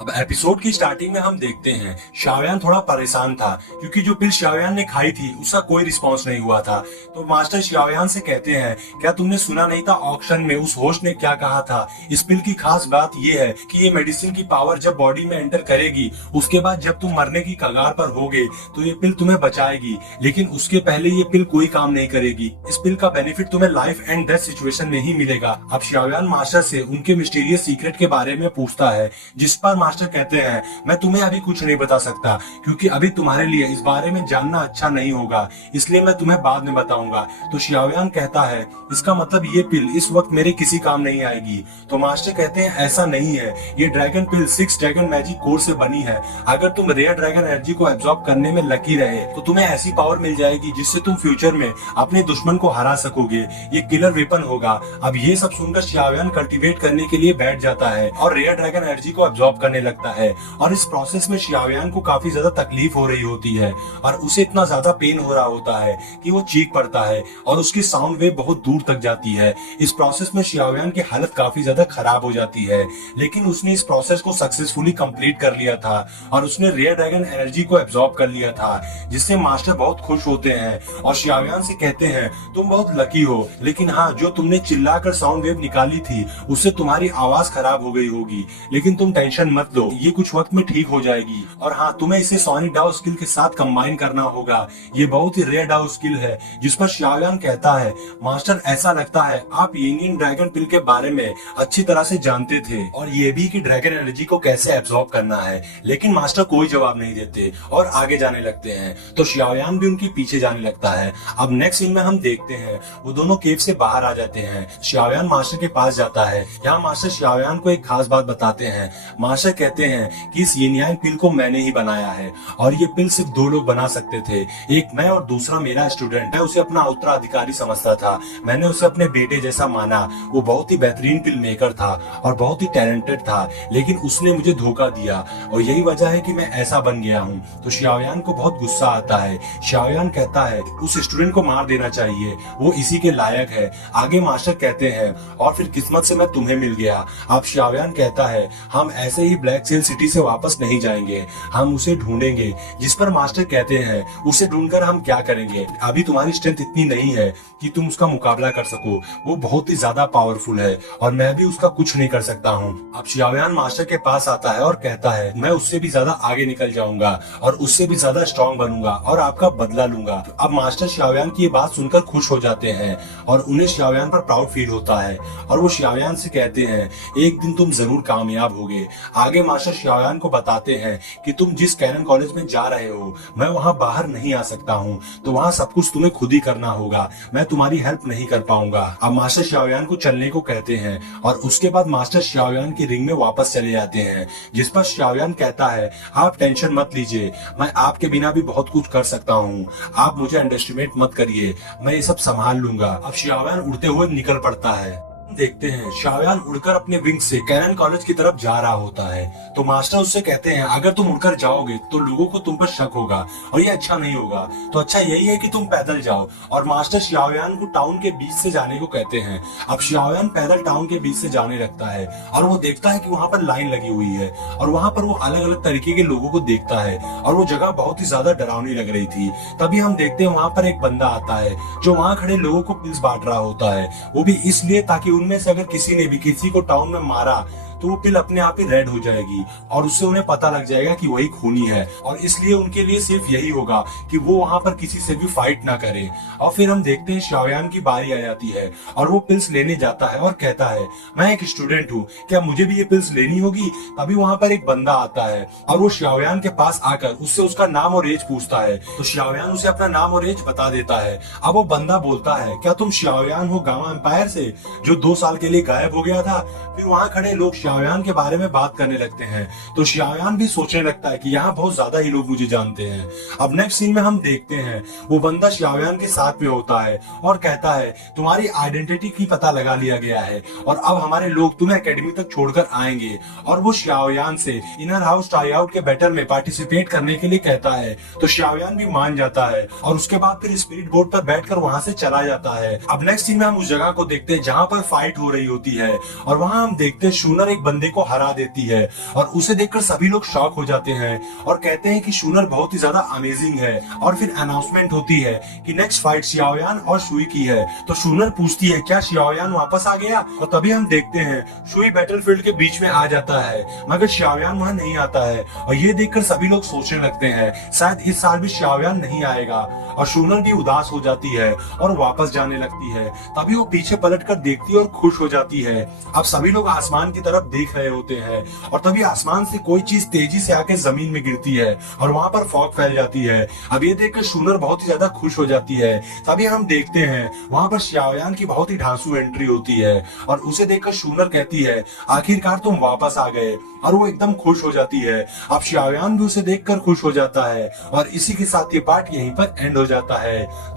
अब एपिसोड की स्टार्टिंग में हम देखते हैं शाओयान थोड़ा परेशान था क्योंकि जो पिल शाओयान ने खाई थी उसका कोई रिस्पांस नहीं हुआ था। तो मास्टर शाओयान से कहते हैं, क्या तुमने सुना नहीं था ऑक्शन में उस होस्ट ने क्या कहा था? इस पिल की खास बात ये है कि ये मेडिसिन की पावर जब बॉडी में एंटर करेगी उसके बाद जब तुम मरने की कगार पर होगे तो ये पिल तुम्हें बचाएगी, लेकिन उसके पहले ये पिल कोई काम नहीं करेगी। इस पिल का बेनिफिट तुम्हें लाइफ एंड डेथ सिचुएशन में ही मिलेगा। अब शाओयान मास्टर से उनके मिस्टीरियस सीक्रेट के बारे में पूछता है, जिस पर मास्टर कहते हैं, मैं तुम्हें अभी कुछ नहीं बता सकता क्योंकि अभी तुम्हारे लिए इस बारे में जानना अच्छा नहीं होगा, इसलिए मैं तुम्हें बाद में बताऊंगा। तो शाओयान कहता है, इसका मतलब ये पिल इस वक्त मेरे किसी काम नहीं आएगी। तो मास्टर कहते हैं, ऐसा नहीं है, ये ड्रैगन पिल 6 ड्रैगन मैजिक कोर से बनी है। अगर तुम रेयर ड्रैगन एनर्जी को एब्जॉर्ब करने में लकी रहे तो तुम्हें ऐसी पावर मिल जाएगी जिससे तुम फ्यूचर में अपने दुश्मन को हरा सकोगे। ये किलर वेपन होगा। अब ये सब सुनकर शाओयान कल्टीवेट करने के लिए बैठ जाता है और रेयर ड्रैगन एनर्जी को एब्जॉर्ब करने लगता है। और इस प्रोसेस में शाओयान को काफी ज्यादा तकलीफ हो रही होती है और उसे इतना ज्यादा पेन हो रहा होता है कि वो चीख पड़ता है और उसकी साउंड वेव बहुत दूर तक जाती है। इस प्रोसेस में शाओयान की हालत काफी ज्यादा खराब हो जाती है, लेकिन उसने इस प्रोसेस को सक्सेसफुली कंप्लीट कर लिया था और उसने रेयर ड्रैगन एनर्जी को एब्जॉर्ब कर लिया था, जिससे मास्टर बहुत खुश होते हैं और शाओयान से कहते हैं, तुम बहुत लकी हो, लेकिन हाँ, जो तुमने चिल्लाकर साउंड वेव निकाली थी उससे तुम्हारी आवाज खराब हो गई होगी, लेकिन तुम टेंशन मत लो, ये कुछ वक्त में ठीक हो जाएगी। और हाँ, तुम्हें इसे सोनिक डाउ स्किल के साथ कंबाइन करना होगा। ये बहुत ही रेयर डाउ स्किल है। जिस पर शाओयान कहता है, मास्टर ऐसा लगता है आप येनियन ड्रैगन पिल के बारे में अच्छी तरह से जानते थे और ये भी कि ड्रैगन एनर्जी को कैसे एब्जॉर्ब करना है, लेकिन मास्टर कोई जवाब नहीं देते और आगे जाने लगते हैं। तो शाओयान भी उनके पीछे जाने लगता है। अब नेक्स्ट सीन में हम देखते हैं वो दोनों केव से बाहर आ जाते हैं। शाओयान मास्टर के पास जाता है। यहाँ मास्टर शाओयान को एक खास बात बताते हैं। मास्टर कहते हैं कि इस येनियन पिल को मैंने ही बनाया है और ये पिल सिर्फ 2 लोग बना सकते थे, एक मैं और दूसरा मेरा स्टूडेंट। मैं उसे अपना उत्तराधिकारी समझता था, मैंने उसे अपने बेटे जैसा माना। वो बहुत ही बेहतरीन पिल मेकर था और बहुत ही टैलेंटेड था, लेकिन उसने मुझे धोखा दिया और यही वजह है कि मैं ऐसा बन गया हूँ। तो शाओयान को बहुत गुस्सा आता है। शाओयान कहता है उस स्टूडेंट को मार देना चाहिए, वो इसी के लायक है। आगे मास्टर कहते हैं, और फिर किस्मत से मैं तुम्हें मिल गया। अब शाओयान कहता है, हम ऐसे ही ब्लैक सेल सिटी से वापस नहीं जाएंगे, हम उसे ढूंढेंगे। जिस पर मास्टर कहते हैं, उसे ढूंढकर हम क्या करेंगे? अभी तुम्हारी स्ट्रेंथ इतनी नहीं है कि तुम उसका मुकाबला कर सको, वो बहुत ही ज्यादा पावरफुल है और मैं भी उसका कुछ नहीं कर सकता हूँ। अब शाओयान मास्टर के पास आता है और कहता है, मैं उससे भी ज्यादा आगे निकल जाऊंगा और उससे भी ज्यादा स्ट्रॉन्ग बनूंगा और आपका बदला लूंगा। अब मास्टर शाओयान की ये बात सुनकर खुश हो जाते हैं और उन्हें शाओयान पर प्राउड फील होता है और वो शाओयान से कहते हैं, एक दिन तुम जरूर कामयाब होगे। आगे मास्टर शाओयान को बताते हैं कि तुम जिस कैनन कॉलेज में जा रहे हो, मैं वहाँ बाहर नहीं आ सकता हूँ, तो वहाँ सब कुछ तुम्हें खुद ही करना होगा, मैं तुम्हारी हेल्प नहीं कर पाऊंगा। अब मास्टर शाओयान को चलने को कहते हैं और उसके बाद मास्टर शाओयान की रिंग में वापस चले जाते हैं। जिस पर शाओयान कहता है, आप टेंशन मत लीजिए, मैं आपके बिना भी बहुत कुछ कर सकता हूँ, आप मुझे अंडरएस्टिमेट मत करिए, मैं ये सब संभाल लूंगा। अब शाओयान उड़ते हुए निकल पड़ता है। देखते हैं शाओयान उड़कर अपने विंग से कैनन कॉलेज की तरफ जा रहा होता है। तो मास्टर उससे कहते हैं, अगर तुम उड़कर जाओगे तो लोगों को तुम पर शक होगा और ये अच्छा नहीं होगा, तो अच्छा यही है कि तुम पैदल जाओ। और मास्टर शाओयान को टाउन के बीच से जाने को कहते हैं। अब शाओयान पैदल टाउन के बीच से जाने लगता है और वो देखता है कि वहाँ पर लाइन लगी हुई है और वहाँ पर वो अलग अलग तरीके के लोगों को देखता है और वो जगह बहुत ही ज्यादा डरावनी लग रही थी। तभी हम देखते हैं वहाँ पर एक बंदा आता है जो वहाँ खड़े लोगों को पिल्स बांट रहा होता है, वो भी इसलिए ताकि उनमें से अगर किसी ने भी किसी को टाउन में मारा तो वो पिल अपने आप ही रेड हो जाएगी और उससे उन्हें पता लग जाएगा कि वही खूनी है और इसलिए उनके लिए सिर्फ यही होगा कि वो वहां पर किसी से भी फाइट ना करे। और फिर हम देखते हैं शाओयान की बारी आ जाती है और वो पिल्स लेने जाता है और कहता है, मैं एक स्टूडेंट हूँ, क्या मुझे भी ये पिल्स लेनी होगी? तभी वहां पर एक बंदा आता है और वो शाओयान के पास आकर उससे उसका नाम और एज पूछता है। तो शाओयान उसे अपना नाम और एज बता देता है। अब वो बंदा बोलता है, क्या तुम शाओयान हो गामा एम्पायर से, जो 2 साल के लिए गायब हो गया था? फिर वहां खड़े लोग शाओयान के बारे में बात करने लगते हैं। तो शाओयान भी सोचने लगता है कि यहाँ बहुत ज्यादा ही लोग मुझे जानते हैं। अब नेक्स्ट सीन में हम देखते हैं वो बंदा शाओयान के साथ में होता है और कहता है, तुम्हारी आइडेंटिटी की पता लगा लिया गया है और अब हमारे लोग तुम्हें एकेडमी तक छोड़कर आएंगे। और वो शाओयान से इनर हाउस ट्राई आउट के बैटल में पार्टिसिपेट करने के लिए कहता है। तो शाओयान भी मान जाता है और उसके बाद फिर स्पिरिट बोर्ड पर बैठकर वहां से चला जाता है। अब नेक्स्ट सीन में हम उस जगह को देखते हैं जहाँ पर फाइट हो रही होती है और वहां हम देखते हैं शूनर एक एक बंदे को हरा देती है और उसे देखकर सभी लोग शॉक हो जाते हैं और कहते हैं कि शूनर बहुत ही ज्यादा अमेजिंग है। और फिर अनाउंसमेंट होती है कि नेक्स्ट फाइट शियाओयान और शुई की है। तो शूनर पूछती है क्या शियाओयान वापस आ गया, और तभी हम देखते हैं शुई बैटलफील्ड के बीच में आ जाता है, मगर शियाओयान वहां नहीं आता है। और ये देखकर सभी लोग सोचने लगते हैं शायद इस साल भी शियाओयान नहीं आएगा, और शूनर भी उदास हो जाती है और वापस जाने लगती है। तभी वो पीछे पलटकर देखती है और खुश हो जाती है। अब सभी लोग आसमान की तरफ देख रहे होते हैं और तभी आसमान से कोई चीज तेजी से आके जमीन में गिरती है और वहां पर फॉग फैल जाती है। अब ये देखकर शूनर बहुत ही ज्यादा खुश हो जाती है। तभी हम देखते हैं वहां पर शियाओयान की बहुत ही ढांसू एंट्री होती है और उसे देखकर शूनर कहती है आखिरकार तुम वापस आ गए, और वो एकदम खुश हो जाती है। अब शियाओयान भी उसे देखकर खुश हो जाता है और इसी के साथ ये पार्ट यहीं पर एंड हो जाता है।